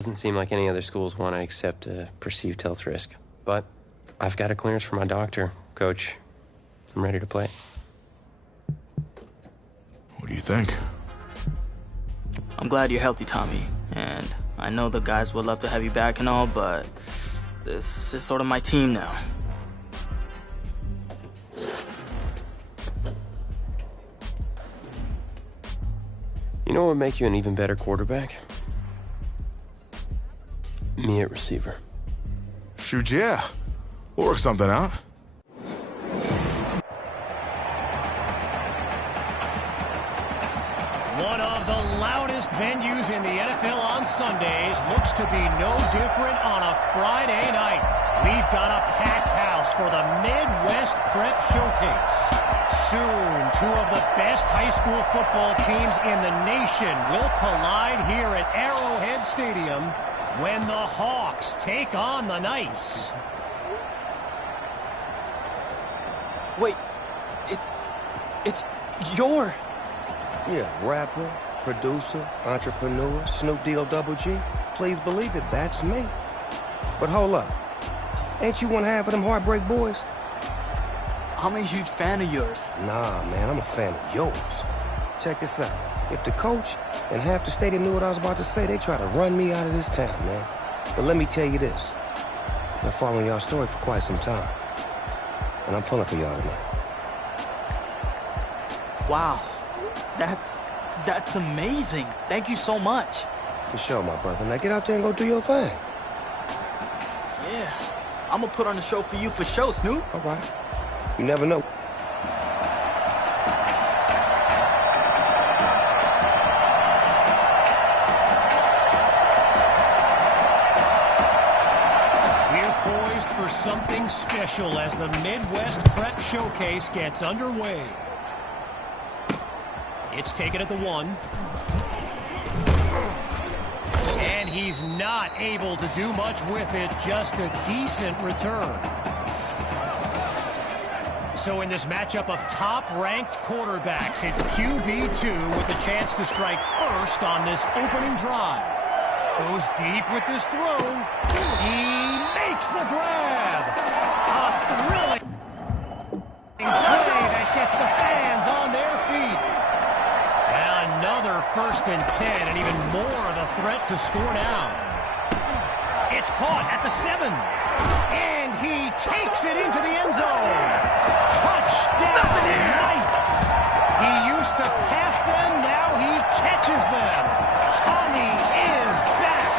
Doesn't seem like any other schools want to accept a perceived health risk. But I've got a clearance from my doctor, Coach. I'm ready to play. What do you think? I'm glad you're healthy, Tommy. And I know the guys would love to have you back and all, but this is sort of my team now. You know what would make you an even better quarterback? Me at receiver. Shoot, yeah. We'll work something out. One of the loudest venues in the NFL on Sundays looks to be no different on a Friday night. We've got a packed house for the Midwest Prep Showcase. Soon, two of the best high school football teams in the nation will collide here at Arrowhead Stadium when the Hawks take on the Knights. Wait, it's your... Yeah, rapper, producer, entrepreneur, Snoop D-O-double-G. Please believe it, that's me. But hold up. Ain't you one half of them Heartbreak Boys? I'm a huge fan of yours. Nah, man, I'm a fan of yours. Check this out. If the coach and half the stadium knew what I was about to say, they try to run me out of this town, man. But let me tell you this. Been following y'all story for quite some time. And I'm pulling for y'all tonight. Wow. That's amazing. Thank you so much. For sure, my brother. Now get out there and go do your thing. Yeah. I'm gonna put on a show for you for sure, Snoop. All right. You never know. We're poised for something special as the Midwest Prep Showcase gets underway. It's taken at the 1. And he's not able to do much with it, just a decent return. So in this matchup of top-ranked quarterbacks, it's QB2 with a chance to strike first on this opening drive. Goes deep with this throw. He makes the grab. A thrilling play that gets the fans on their feet. Another 1st and 10, and even more of a threat to score down. It's caught at the 7. And he takes it into the end zone. Touchdown, Knights. He used to pass them, now he catches them. Tommy is back.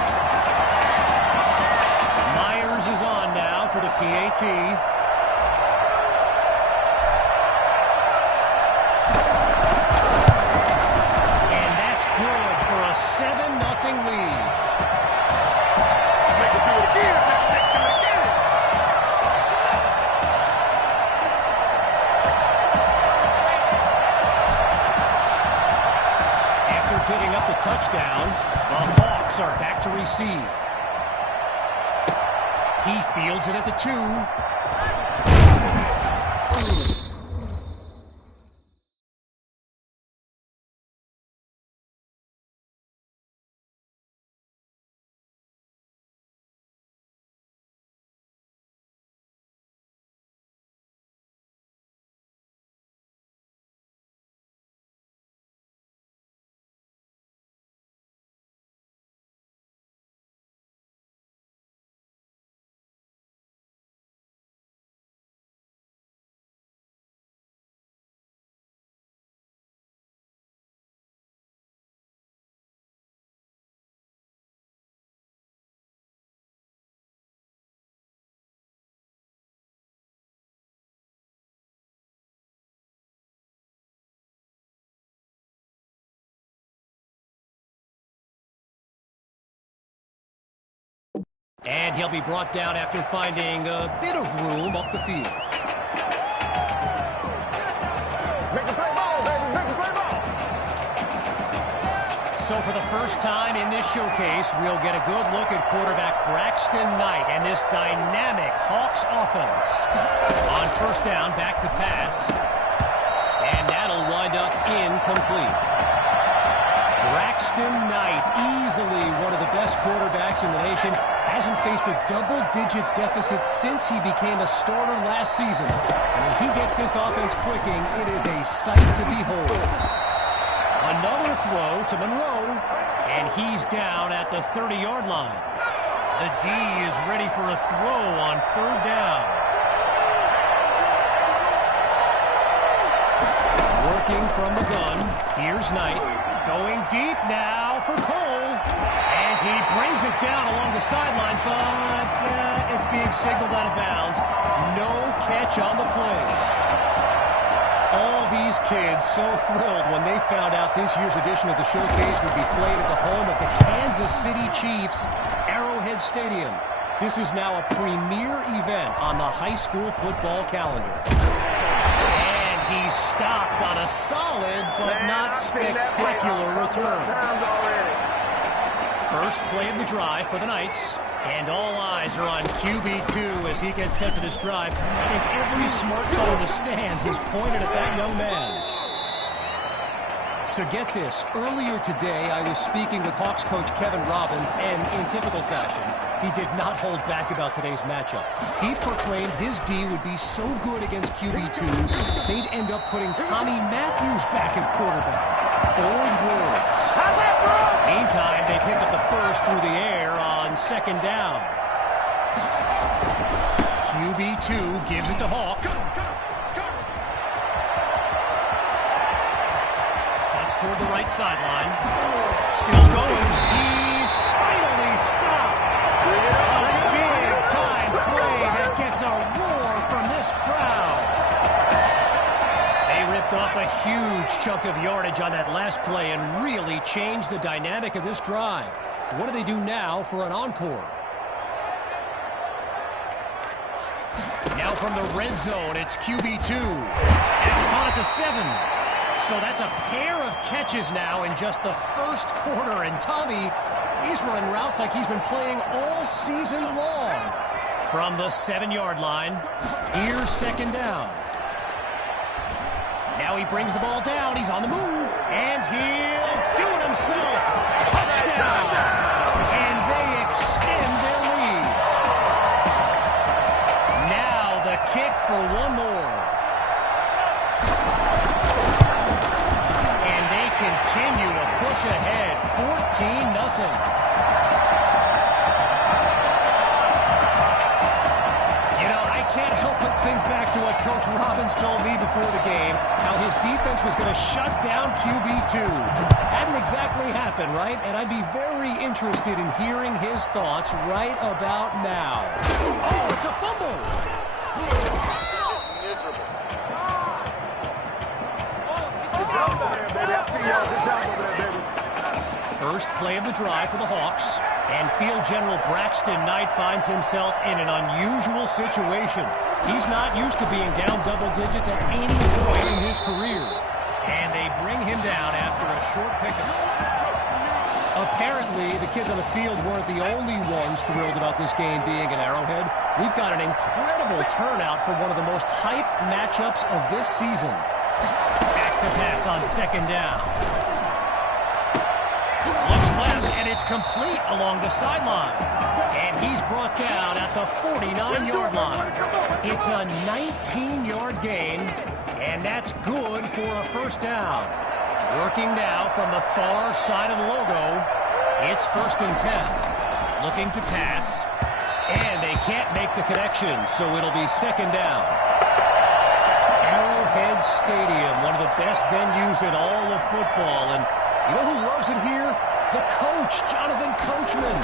Myers is on now for the PAT. And that's good for a 7-0 lead. Make it do it again, man. Make it do it again. After giving up the touchdown, the Hawks are back to receive. He fields it at the 2. And he'll be brought down after finding a bit of room up the field. Make the play ball, baby. Make the play ball. So for the first time in this showcase, we'll get a good look at quarterback Braxton Knight and this dynamic Hawks offense. On 1st down, back to pass. And that'll wind up incomplete. Braxton Knight, easily one of the best quarterbacks in the nation, hasn't faced a double-digit deficit since he became a starter last season. And when he gets this offense clicking, it is a sight to behold. Another throw to Monroe, and he's down at the 30-yard line. The D is ready for a throw on 3rd down. Working from the gun, here's Knight. Going deep now for Cole. And he brings it down along the sideline, but it's being signaled out of bounds. No catch on the play. All these kids so thrilled when they found out this year's edition of the showcase would be played at the home of the Kansas City Chiefs, Arrowhead Stadium. This is now a premier event on the high school football calendar. He's stopped on a solid but not spectacular return. First play of the drive for the Knights. And all eyes are on QB2 as he gets set for this drive. I think every smartphone in the stands is pointed at that young man. So get this, earlier today I was speaking with Hawks coach Kevin Robbins, and in typical fashion, he did not hold back about today's matchup. He proclaimed his D would be so good against QB2, they'd end up putting Tommy Matthews back at quarterback. Bold words. Meantime, they pick up the first through the air on 2nd down. QB2 gives it to Hawk. Toward the right sideline. Still going. He's finally stopped. A big-time play that gets a roar from this crowd. They ripped off a huge chunk of yardage on that last play and really changed the dynamic of this drive. What do they do now for an encore? Now from the red zone, it's QB2. It's caught at the 7. So that's a pair of catches now in just the first quarter. And Tommy, he's running routes like he's been playing all season long. From the 7-yard line, here's 2nd down. Now he brings the ball down. He's on the move. And he'll do it himself. Touchdown. And they extend their lead. Now the kick for one more. Continue to push ahead, 14-0. You know, I can't help but think back to what Coach Robbins told me before the game, how his defense was going to shut down QB2. Hadn't exactly happened, right? And I'd be very interested in hearing his thoughts right about now. Oh, it's a fumble! First play of the drive for the Hawks, and field general Braxton Knight finds himself in an unusual situation. He's not used to being down double digits at any point in his career, and they bring him down after a short pickup. Apparently, the kids on the field weren't the only ones thrilled about this game being at Arrowhead. We've got an incredible turnout for one of the most hyped matchups of this season. Back to pass on 2nd down. Looks left, and it's complete along the sideline. And he's brought down at the 49-yard line. It's a 19-yard gain, and that's good for a 1st down. Working now from the far side of the logo. It's 1st and 10. Looking to pass. And they can't make the connection, so it'll be 2nd down. Arrowhead Stadium, one of the best venues in all of football. And you know who loves it here? The coach, Jonathan Coachman.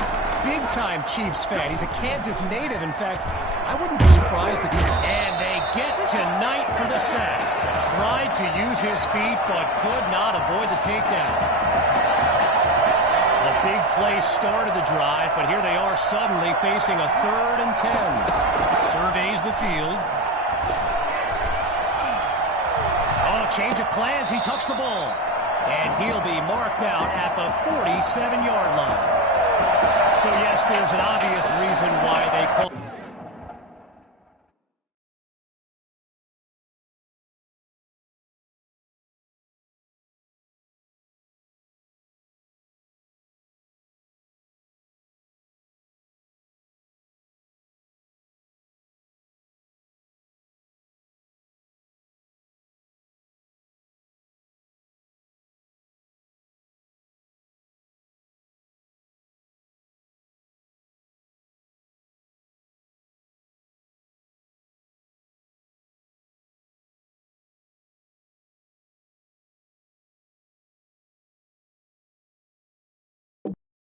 Big-time Chiefs fan. He's a Kansas native. In fact, I wouldn't be surprised if he... And they get to Knight for the sack. Tried to use his feet, but could not avoid the takedown. A big play started the drive, but here they are suddenly facing a 3rd and 10. Surveys the field. Oh, change of plans. He touched the ball. And he'll be marked out at the 47-yard line. So, yes, there's an obvious reason why they call...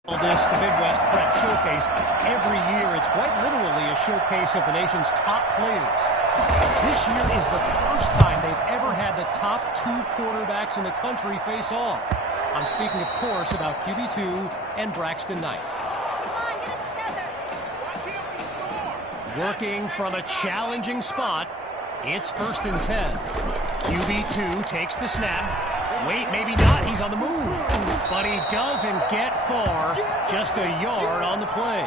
This, the Midwest Prep Showcase. Every year, it's quite literally a showcase of the nation's top players. This year is the first time they've ever had the top 2 quarterbacks in the country face off. I'm speaking, of course, about QB2 and Braxton Knight. Working from a challenging spot, it's 1st and 10. QB2 takes the snap. Wait, maybe not. He's on the move. But he doesn't get far. Just a yard on the play.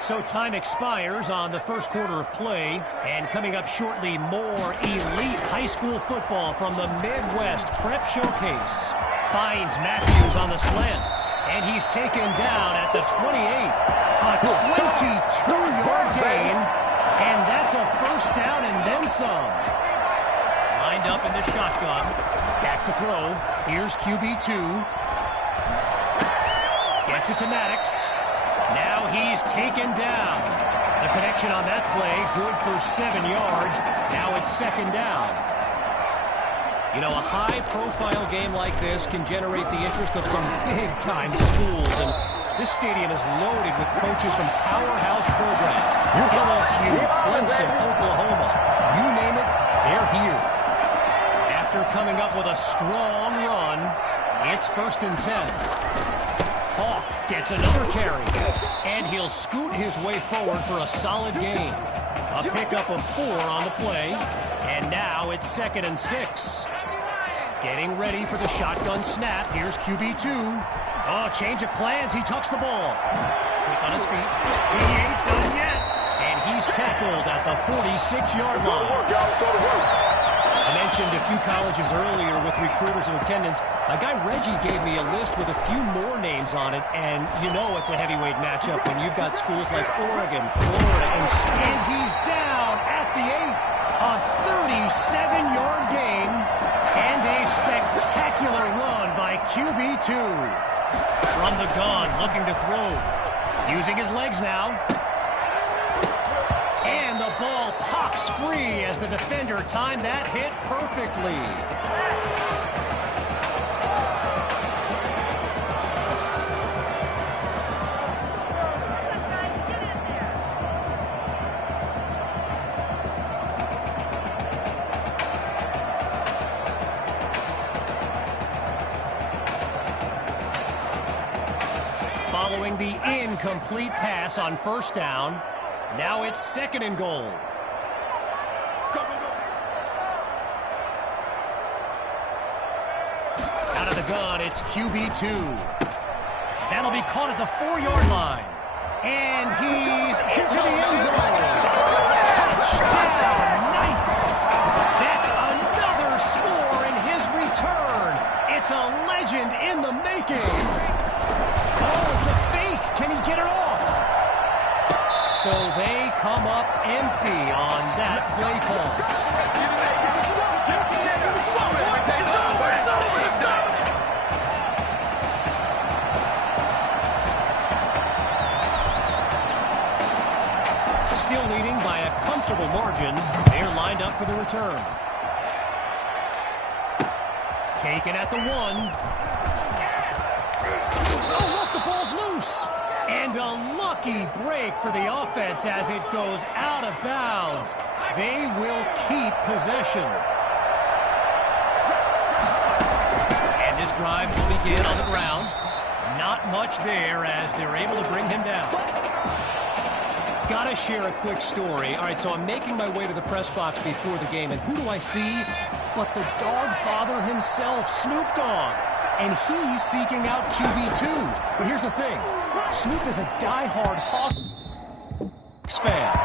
So time expires on the first quarter of play. And coming up shortly, more elite high school football from the Midwest Prep Showcase. Finds Matthews on the slant. And he's taken down at the 28. A 22-yard gain. And that's a 1st down and then some. Lined up in the shotgun. Back to throw. Here's QB2. Gets it to Maddox. Now he's taken down. The connection on that play, good for 7 yards. Now it's 2nd down. You know, a high-profile game like this can generate the interest of some big-time schools, and this stadium is loaded with coaches from powerhouse programs. LSU, Clemson, Oklahoma, you name it, they're here. After coming up with a strong run, it's 1st and 10. Hawk gets another carry, and he'll scoot his way forward for a solid gain. A pickup of 4 on the play, and now it's 2nd and 6. Getting ready for the shotgun snap. Here's QB2. Oh, change of plans. He tucks the ball. Quick on his feet. He ain't done yet. And he's tackled at the 46-yard line. I mentioned a few colleges earlier with recruiters in attendance. My guy Reggie gave me a list with a few more names on it, and you know it's a heavyweight matchup when you've got schools like Oregon, Florida, and he's down at the 8. A 37-yard gain and a spectacular run by QB2. From the gun, looking to throw. Using his legs now. And the ball pops free as the defender timed that hit perfectly. Following the incomplete pass on 1st down, now it's 2nd and goal. Out of the gun, it's QB2. That'll be caught at the 4-yard line. And he's into the end zone. Touchdown, Knights. That's another score in his return. It's a legend in the making. Oh, it's a fake. Can he get it off? So they come up empty on that play call. Still leading by a comfortable margin. They're lined up for the return. Taken at the 1. Oh, look, the ball's loose. And a lucky break for the offense as it goes out of bounds. They will keep possession. And this drive will begin on the ground. Not much there as they're able to bring him down. Gotta share a quick story. All right, so I'm making my way to the press box before the game, and who do I see but the dog father himself, Snoop Dogg. And he's seeking out QB2. But here's the thing. Snoop is a diehard Hawks fan.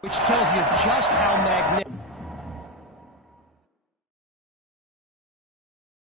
which tells you just how magnificent.